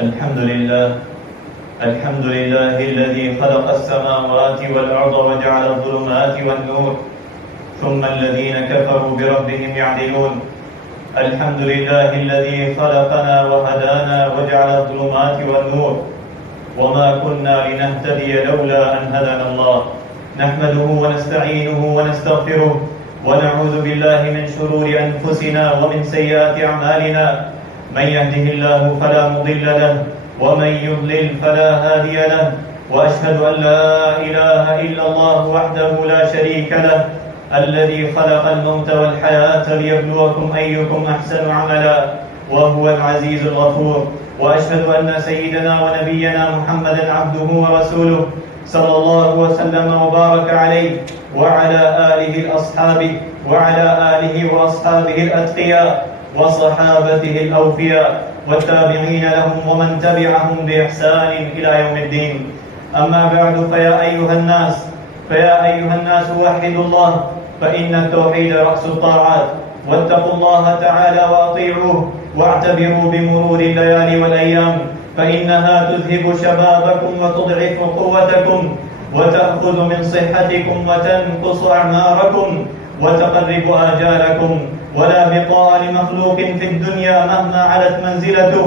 الحمد لله الحمد لله الذي خلق السماوات والأرض وجعل الظلمات والنور ثم الذين كفروا بربهم يعدلون. الحمد لله الذي خلقنا وهدانا وجعل الظلمات والنور وما كنا لنهتدي لولا أن هدانا الله. نحمده ونستعينه ونستغفره ونعوذ بالله من شرور أنفسنا ومن سيئات أعمالنا. من يهده الله فلا مضل له ومن يضلل فلا هادي له، وأشهد أن لا إله إلا الله وحده لا شريك له الذي خلق الموت والحياة ليبلوكم أيكم أحسن عملا وهو العزيز الغفور. وأشهد أن سيدنا ونبينا محمدا عبده ورسوله صلى الله وسلم وبارك عليه وعلى آله وأصحابه الأتقياء وصحابته الأوفياء والتابعين لهم ومن تبعهم بإحسان إلى يوم الدين. أما بعد فيا أيها الناس وحدوا الله، فإن التوحيد رأس الطاعات، واتقوا الله تعالى وأطيعوه واعتبروا بمرور الليالي والأيام، فإنها تذهب شبابكم وتضعف قوتكم وتأخذ من صحتكم وتنقص أعماركم وتقرب آجالكم. ولا بقاء لمخلوق في الدنيا مهما علت منزلته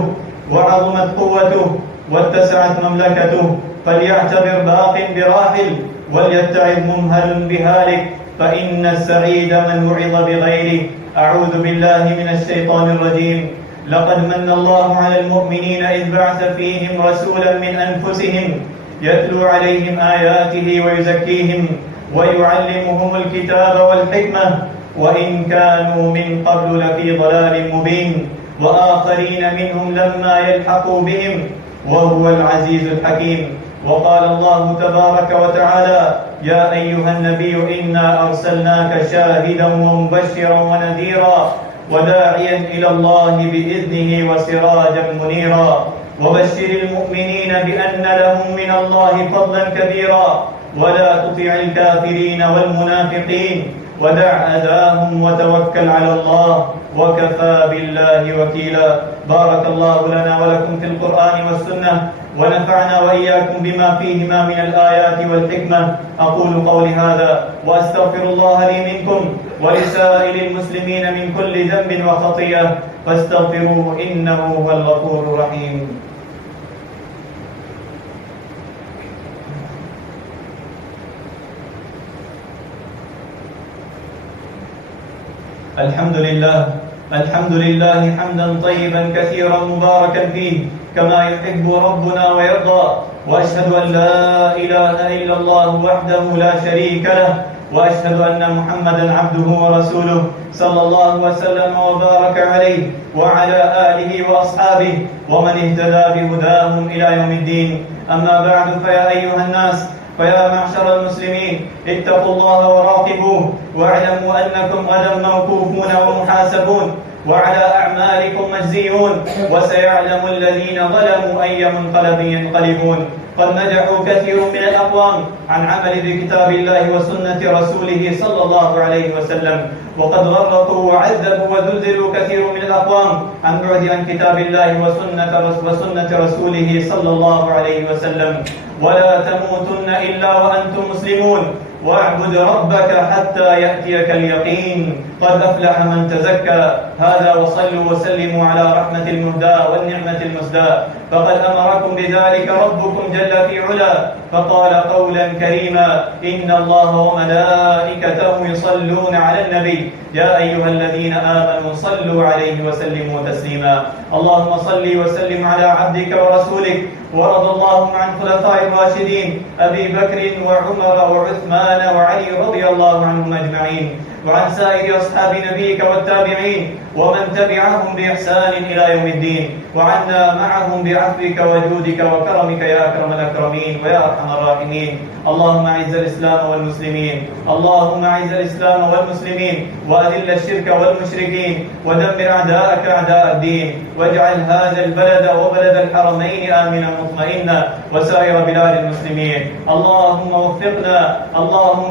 وعظمت قوته واتسعت مملكته، فليعتبر باق براحل وليتعظ ممهل بهالك، فإن السعيد من وعظ بغيره. أعوذ بالله من الشيطان الرجيم. لقد من الله على المؤمنين إذ بعث فيهم رسولا من أنفسهم يتلو عليهم آياته ويزكيهم ويعلمهم الكتاب والحكمة وإن كانوا من قبل لفي ضلال مبين، وآخرين منهم لما يلحقوا بهم وهو العزيز الحكيم. وقال الله تبارك وتعالى: يا أيها النبي إنا أرسلناك شاهدا ومبشرا ونذيرا وداعيا إلى الله بإذنه وسراجا منيرا. وبشر المؤمنين بأن لهم من الله فضلا كبيرا، ولا تطع الكافرين والمنافقين ودع أذاهم وتوكل على الله وكفى بالله وكيلا. بارك الله لنا ولكم في القرآن والسنة، ونفعنا وإياكم بما فيهما من الآيات والحكمة. أقول قولي هذا وأستغفر الله لي منكم ولسائر المسلمين من كل ذنب وخطيئة، فاستغفروه إنه هو الغفور الرحيم. الحمد لله حمدا طيبا كثيرا مباركا فيه كما يحب ربنا ويرضى. وأشهد أن لا إله إلا الله وحده لا شريك له، وأشهد أن محمدا عبده ورسوله صلى الله وسلم وبارك عليه وعلى آله وأصحابه ومن اهتدى بهداهم إلى يوم الدين. أما بعد، فيا أيها الناس، فيا معشر المسلمين، اتقوا الله وراقبوه، واعلموا أنكم غدا موقوفون ومحاسبون وعلى أعمالكم مجزيون، وسيعلم الذين ظلموا أي منقلب ينقلبون. قد نجحوا كثير من الأقوام عن عمل بكتاب الله وسنة رسوله صلى الله عليه وسلم، وقد غرقوا وعذبوا وذللوا كثير من الأقوام عن بعد عن كتاب الله وسنة رسوله صلى الله عليه وسلم. ولا تموتن إلا وأنتم مسلمون، واعبد ربك حتى يأتيك اليقين. قد أفلح من تزكى. هذا وصلوا وسلموا على رحمة المهدى والنعمة المسدى، فقد أمركم بذلك ربكم جل في علا، فقال قولا كريما: إن الله وملائكته يصلون على النبي يا أيها الذين آمنوا صلوا عليه وسلموا تسليما. اللهم صل وسلم على عبدك ورسولك، ورضى اللهم عن خلفاء الراشدين أبي بكر وعمر وعثمان وعلي رضي الله عنهم أجمعين، وعن سائر أصحاب نبيك والتابعين ومن تبعهم بإحسان إلى يوم الدين، وعنا معهم بعفوك وجودك وكرمك يا أكرم الأكرمين ويا أرحم الراحمين. اللهم أعز الإسلام والمسلمين وأذل الشرك والمشركين ودمر أعداءك أعداء الدين، واجعل هذا البلد وبلد الحرمين آمنا مطمئنا وسائر بلاد المسلمين. اللهم وفقنا، اللهم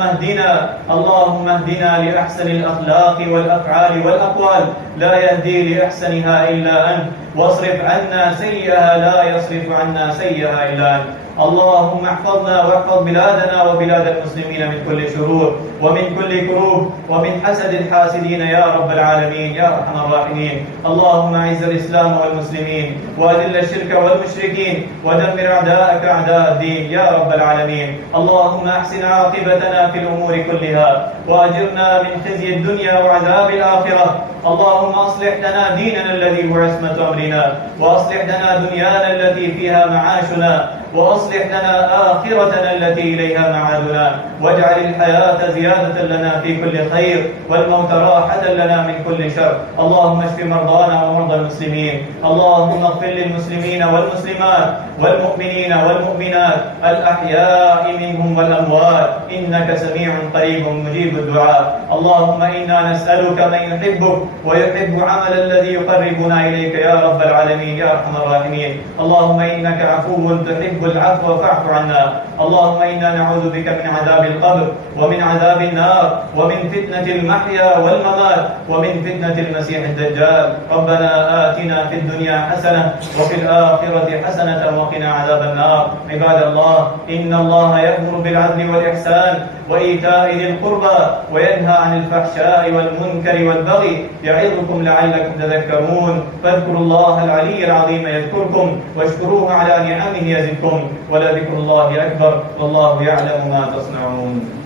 اهدنا لأحسن الأخلاق والأفعال والأقوال، لا يهدي لأحسنها إلا أنت، واصرف عنا سيئها لا يصرف عنا سيئها إلا أنت. اللهم احفظنا واحفظ بلادنا وبلاد المسلمين من كل شرور ومن كل كروب ومن حسد الحاسدين يا رب العالمين يا أرحم الراحمين. اللهم أعز الإسلام والمسلمين وأذل الشرك والمشركين ودمر أعداءك أعداء الدين يا رب العالمين. اللهم أحسن عاقبتنا في الأمور كلها وأجرنا من خزي الدنيا وعذاب الآخرة. اللهم أصلح لنا ديننا الذي هو عصمة أمرنا، وأصلح لنا دنيانا التي فيها معاشنا، وأصلح لنا آخرتنا التي إليها معادنا، واجعل الحياة زيادة لنا في كل خير والموت راحة لنا من كل شر. اللهم اشف مرضانا ومرضى المسلمين. اللهم اغفر للمسلمين والمسلمات والمؤمنين والمؤمنات الأحياء منهم والأموات، إنك سميع قريب مجيب الدعاء. اللهم إنا نسألك من يحبك ويحب عمل الذي يقربنا إليك يا رب العالمين يا أرحم الراحمين. اللهم إنك عفو تحب العفو فاعف عنا. اللهم إنا نعوذ بك من عذاب القبر ومن عذاب النار ومن فتنة المحيا والممات ومن فتنة المسيح الدجال. ربنا آتنا في الدنيا حسنة وفي الآخرة حسنة وقنا عذاب النار. عباد الله، إن الله يأمر بالعدل والإحسان وإيتاء ذي القربى وينهى عن الفحشاء والمنكر والبغي يعظكم لعلكم تذكرون. فاذكروا الله العلي العظيم يذكركم واشكروه على نعمه يزدكم، ولذكر الله أكبر والله يعلم ما تصنعون.